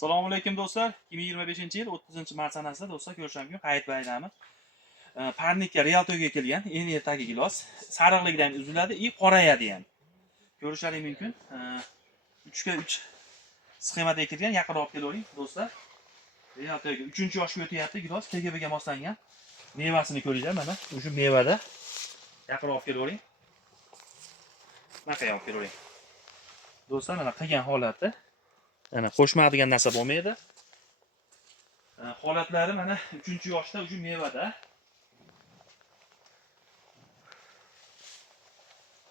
Assalomu alaykum do'stlar. 2025-yil 30-mart sanasida do'stlar ko'rishgan kun Hayit bayrami. Parnikka Realto'ga kelgan eng ertagi gilos. Sariqligidan uziladi и qorayadi ham. Ko'rishlaring mumkin. 3 ga 3 sxemada ekilgan. Yaqinroq olib kelavering do'stlar. Realto'ga 3-yoshga o'tyapti gilos. KGBga moslangan. Mevasini ko'ringlar mana. Shu mevada. Yaqinroq olib kelavering. Mana olib kelavering. Do'stlar mana qilgan holati. Mana qo'shmaydigan narsa bo'lmaydi. Holatlari mana 3-yoshda shu mevada.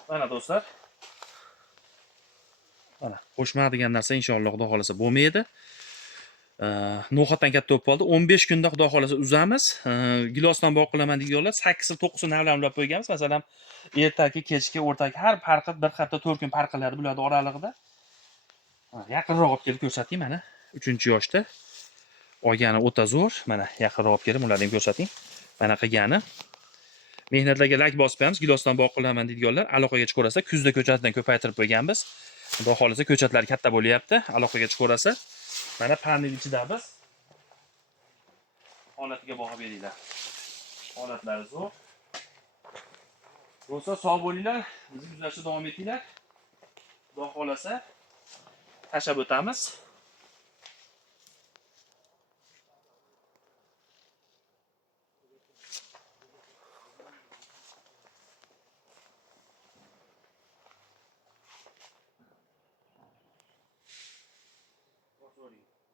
Mana do'stlar. Mana qo'shmaydigan narsa inshaalloh xudo xolasa bo'lmaydi. No'xatdan katta bo'lib qoldi. 15 kunda xudo xolasa uzamiz. Gilosdan boq qilaman deganlar 8-9 navlamlab qo'yganmiz. Masalan, ertaki, kechki, o'rtaki har farqi bir hafta 4 kun farq qiladi bular oralig'ida. Yaqinroq olib kelib ko'rsating mana 3-yoshda. Olgani o'ta zo'r. Mana yaqinroq olib kelib ularni ham ko'rsating. Mana qilgani. Mehnatlarga lak bosib qo'yamiz. Gilosdan boq qilaman deydiganlar aloqaga chiqarsa, kuzda ko'chatdan ko'paytirib qo'yganmiz. Xudo xolasa ko'chatlari katta bo'lyapti. Aloqaga chiqarsa, mana panel ichidamiz. Holatiga baho beringlar. Holatlari zo'r. Do'stlar sog' bo'linglar. Bizni kuzatishda davom etinglar. Xudo xolasa tashab o'tamiz. Sorry.